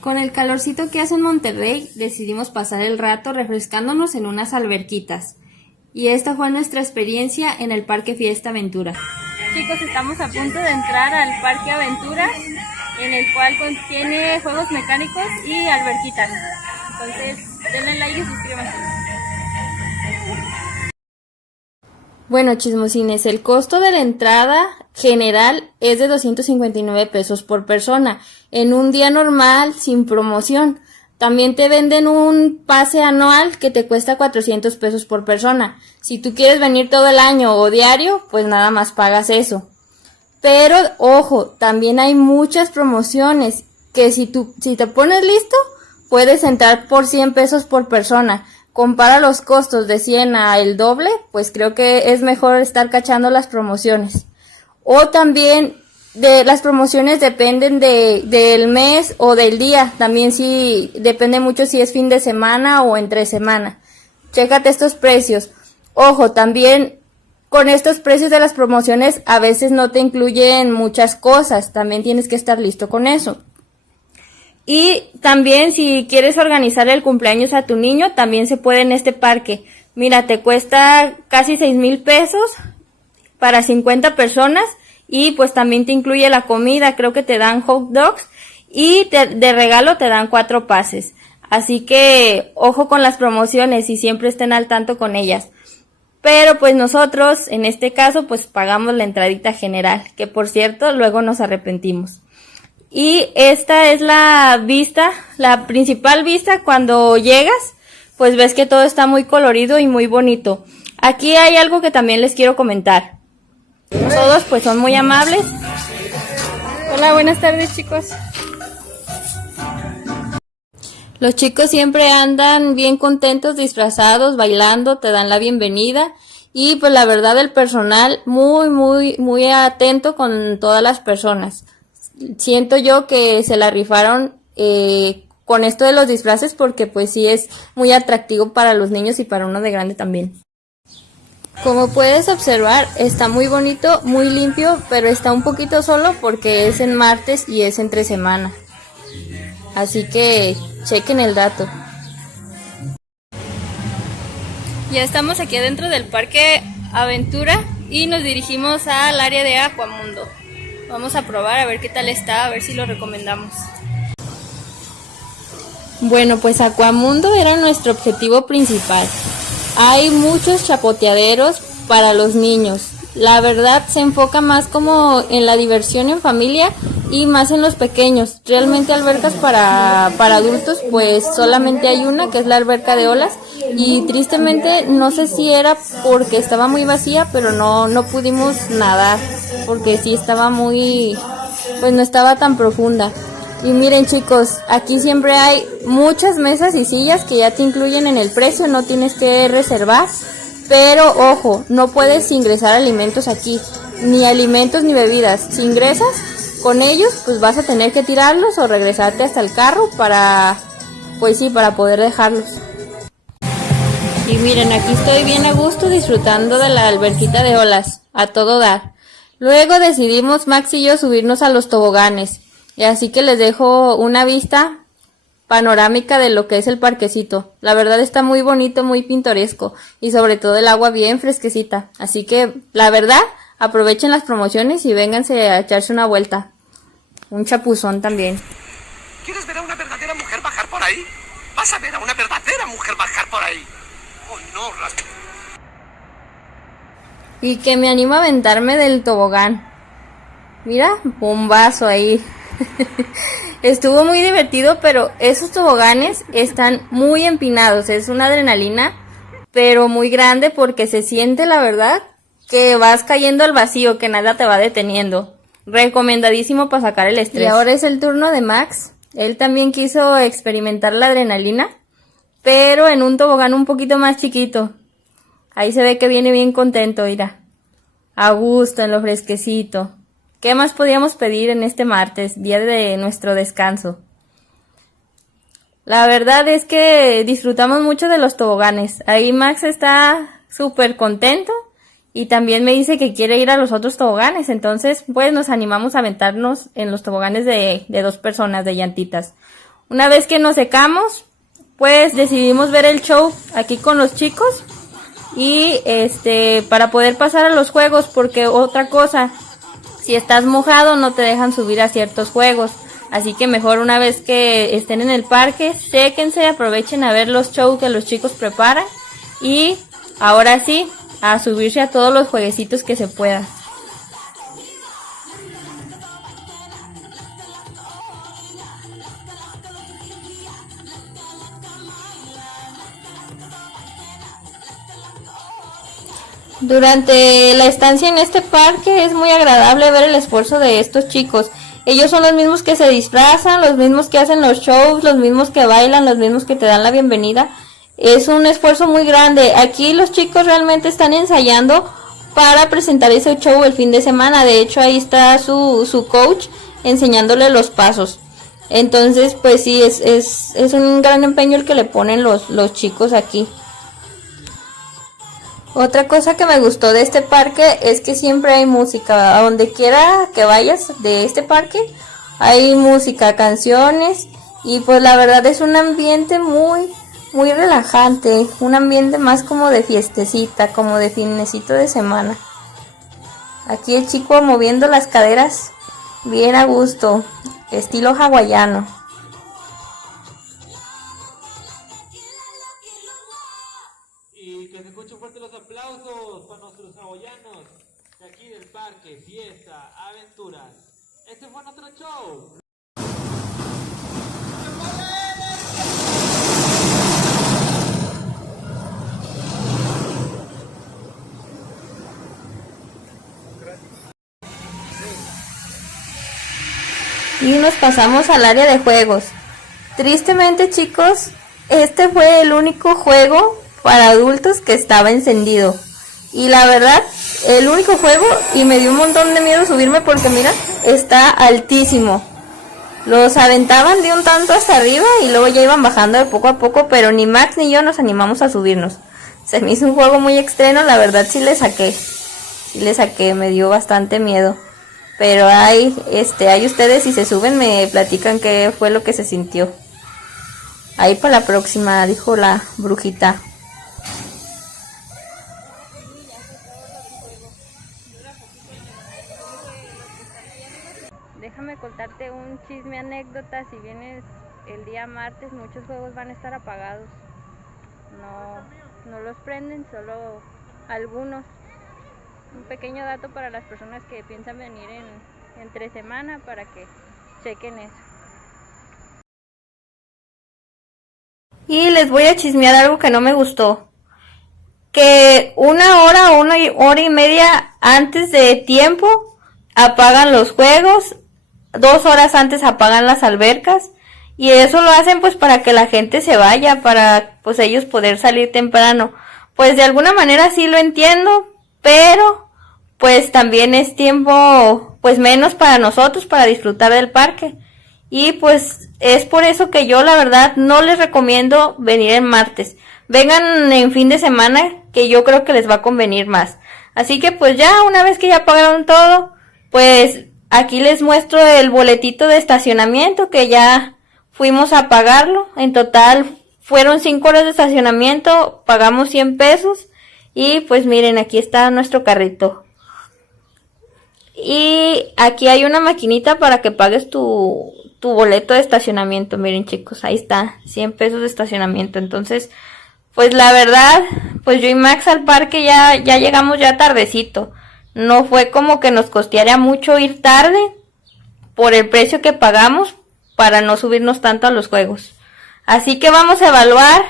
Con el calorcito que hace en Monterrey, decidimos pasar el rato refrescándonos en unas alberquitas. Y esta fue nuestra experiencia en el Parque Fiesta Aventura. Chicos, estamos a punto de entrar al Parque Aventura, en el cual contiene juegos mecánicos y alberquitas. Entonces, denle like y suscríbanse. Bueno, chismosines, el costo de la entrada general es de 259 pesos por persona, en un día normal, sin promoción. También te venden un pase anual que te cuesta 400 pesos por persona. Si tú quieres venir todo el año o diario, pues nada más pagas eso. Pero, ojo, también hay muchas promociones que si te pones listo, puedes entrar por 100 pesos por persona. Compara los costos de 100 a el doble, pues creo que es mejor estar cachando las promociones. O también las promociones dependen del mes o del día, también sí depende mucho si es fin de semana o entre semana. Chécate estos precios. Ojo, también con estos precios de las promociones a veces no te incluyen muchas cosas, también tienes que estar listo con eso. Y también si quieres organizar el cumpleaños a tu niño, también se puede en este parque. Mira, te cuesta casi 6,000 pesos para 50 personas y pues también te incluye la comida, creo que te dan hot dogs y de regalo te dan 4 pases. Así que ojo con las promociones y siempre estén al tanto con ellas. Pero pues nosotros en este caso pues pagamos la entradita general, que por cierto luego nos arrepentimos. Y esta es la vista, la principal vista cuando llegas, pues ves que todo está muy colorido y muy bonito. Aquí hay algo que también les quiero comentar. Todos pues son muy amables. Hola, buenas tardes chicos. Los chicos siempre andan bien contentos, disfrazados, bailando, te dan la bienvenida. Y pues la verdad el personal muy atento con todas las personas. Siento yo que se la rifaron con esto de los disfraces porque pues sí es muy atractivo para los niños y para uno de grande también. Como puedes observar, está muy bonito, muy limpio, pero está un poquito solo porque es en martes y es entre semana. Así que chequen el dato. Ya estamos aquí adentro del Parque Aventura y nos dirigimos al área de Aquamundo. Vamos a probar a ver qué tal está, a ver si lo recomendamos. Bueno, pues Aquamundo era nuestro objetivo principal. Hay muchos chapoteaderos para los niños. La verdad se enfoca más como en la diversión en familia y más en los pequeños. Realmente albercas para adultos pues solamente hay una, que es la alberca de olas, y tristemente no sé si era porque estaba muy vacía, pero no pudimos nadar porque sí estaba pues no estaba tan profunda. Y miren chicos, aquí siempre hay muchas mesas y sillas que ya te incluyen en el precio, no tienes que reservar. Pero ojo, no puedes ingresar alimentos aquí, ni alimentos ni bebidas. Si ingresas con ellos, pues vas a tener que tirarlos o regresarte hasta el carro para poder dejarlos. Y miren, aquí estoy bien a gusto disfrutando de la alberquita de olas, a todo dar. Luego decidimos Max y yo subirnos a los toboganes, y así que les dejo una vista panorámica de lo que es el parquecito. La verdad está muy bonito, muy pintoresco y sobre todo el agua bien fresquecita. Así que la verdad aprovechen las promociones y vénganse a echarse una vuelta. Un chapuzón también. ¿Quieres ver a una verdadera mujer bajar por ahí? Vas a ver a una verdadera mujer bajar por ahí. Oh no, Y que me animo a aventarme del tobogán. Mira, bombazo ahí. Estuvo muy divertido, pero esos toboganes están muy empinados. Es una adrenalina, pero muy grande porque se siente, la verdad, que vas cayendo al vacío, que nada te va deteniendo. Recomendadísimo para sacar el estrés. Y ahora es el turno de Max. Él también quiso experimentar la adrenalina, pero en un tobogán un poquito más chiquito. Ahí se ve que viene bien contento, mira. A gusto, en lo fresquecito. ¿Qué más podíamos pedir en este martes, día de nuestro descanso? La verdad es que disfrutamos mucho de los toboganes. Ahí Max está súper contento y también me dice que quiere ir a los otros toboganes. Entonces, pues nos animamos a aventarnos en los toboganes de 2 personas, de llantitas. Una vez que nos secamos, pues decidimos ver el show aquí con los chicos y para poder pasar a los juegos, porque otra cosa, si estás mojado no te dejan subir a ciertos juegos, así que mejor una vez que estén en el parque, séquense, aprovechen a ver los shows que los chicos preparan y ahora sí, a subirse a todos los jueguecitos que se puedan. Durante la estancia en este parque es muy agradable ver el esfuerzo de estos chicos. Ellos son los mismos que se disfrazan, los mismos que hacen los shows, los mismos que bailan, los mismos que te dan la bienvenida. Es un esfuerzo muy grande. Aquí los chicos realmente están ensayando para presentar ese show el fin de semana. De hecho, ahí está su coach enseñándole los pasos. Entonces, pues sí, es un gran empeño el que le ponen los chicos aquí. Otra cosa que me gustó de este parque es que siempre hay música. A donde quiera que vayas de este parque hay música, canciones, y pues la verdad es un ambiente muy relajante, un ambiente más como de fiestecita, como de finecito de semana. Aquí el chico moviendo las caderas bien a gusto, estilo hawaiano. Y que se escuchen fuertes los aplausos para nuestros hawaianos de aquí del parque, fiesta, aventuras. Este fue nuestro show. Y nos pasamos al área de juegos. Tristemente, chicos, este fue el único juego para adultos que estaba encendido. Y la verdad, el único juego, y me dio un montón de miedo subirme porque mira, está altísimo. Los aventaban de un tanto hasta arriba y luego ya iban bajando de poco a poco, pero ni Max ni yo nos animamos a subirnos. Se me hizo un juego muy extremo, la verdad sí le saqué, me dio bastante miedo. Pero hay ustedes, si se suben me platican qué fue lo que se sintió. Ahí para la próxima, dijo la brujita. Déjame contarte un chisme anécdota. Si vienes el día martes, muchos juegos van a estar apagados. No los prenden, solo algunos. Un pequeño dato para las personas que piensan venir entre semana para que chequen eso. Y les voy a chismear algo que no me gustó. Que una hora y media antes de tiempo apagan los juegos, 2 horas antes apagan las albercas, y eso lo hacen pues para que la gente se vaya, para pues ellos poder salir temprano. Pues de alguna manera sí lo entiendo, pero pues también es tiempo pues menos para nosotros para disfrutar del parque. Y pues es por eso que yo la verdad no les recomiendo venir en martes. Vengan en fin de semana, que yo creo que les va a convenir más. Así que pues ya una vez que ya pagaron todo, pues aquí les muestro el boletito de estacionamiento que ya fuimos a pagarlo. En total fueron 5 horas de estacionamiento, pagamos 100 pesos y pues miren, aquí está nuestro carrito. Y aquí hay una maquinita para que pagues tu boleto de estacionamiento. Miren chicos, ahí está, 100 pesos de estacionamiento. Entonces, pues la verdad, pues yo y Max al parque ya llegamos ya tardecito. No fue como que nos costearía mucho ir tarde por el precio que pagamos para no subirnos tanto a los juegos. Así que vamos a evaluar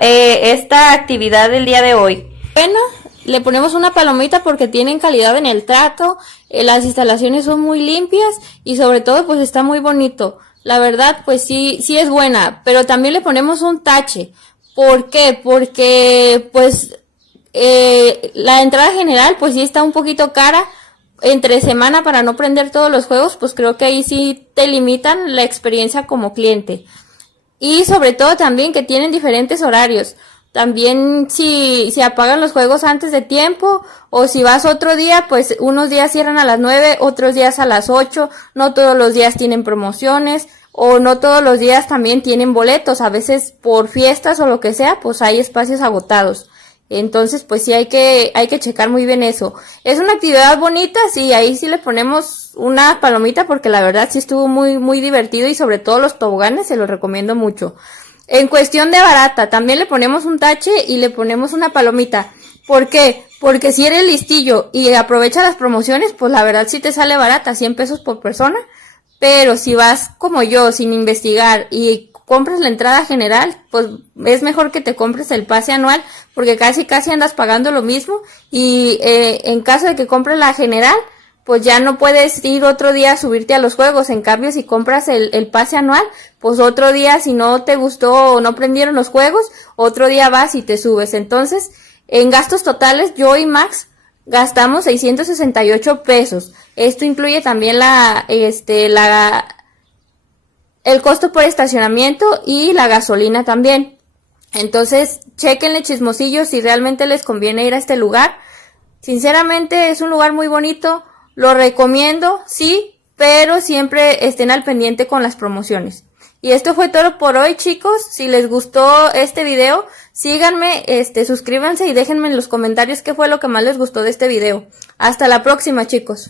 esta actividad del día de hoy. Bueno, le ponemos una palomita porque tienen calidad en el trato, las instalaciones son muy limpias y sobre todo pues está muy bonito. La verdad pues sí es buena, pero también le ponemos un tache. ¿Por qué? Porque pues la entrada general pues sí está un poquito cara. Entre semana, para no prender todos los juegos, pues creo que ahí sí te limitan la experiencia como cliente. Y sobre todo también que tienen diferentes horarios. También si apagan los juegos antes de tiempo, o si vas otro día, pues unos días cierran a las 9, otros días a las 8, no todos los días tienen promociones. o no todos los días también tienen boletos, a veces por fiestas o lo que sea, pues hay espacios agotados. Entonces, pues sí hay que checar muy bien eso. Es una actividad bonita, sí, ahí sí le ponemos una palomita porque la verdad sí estuvo muy divertido y sobre todo los toboganes se los recomiendo mucho. En cuestión de barata, también le ponemos un tache y le ponemos una palomita. ¿Por qué? Porque si eres listillo y aprovecha las promociones, pues la verdad sí te sale barata, 100 pesos por persona. Pero si vas como yo, sin investigar y compras la entrada general, pues es mejor que te compres el pase anual, porque casi andas pagando lo mismo. Y en caso de que compres la general, pues ya no puedes ir otro día a subirte a los juegos. En cambio, si compras el pase anual, pues otro día, si no te gustó o no prendieron los juegos, otro día vas y te subes. Entonces, en gastos totales, yo y Max gastamos 668 pesos. Esto incluye también el costo por estacionamiento y la gasolina también. Entonces, chéquenle, chismosillos, si realmente les conviene ir a este lugar. Sinceramente, es un lugar muy bonito. Lo recomiendo, sí, pero siempre estén al pendiente con las promociones. Y esto fue todo por hoy, chicos. Si les gustó este video, síganme, suscríbanse y déjenme en los comentarios qué fue lo que más les gustó de este video. Hasta la próxima, chicos.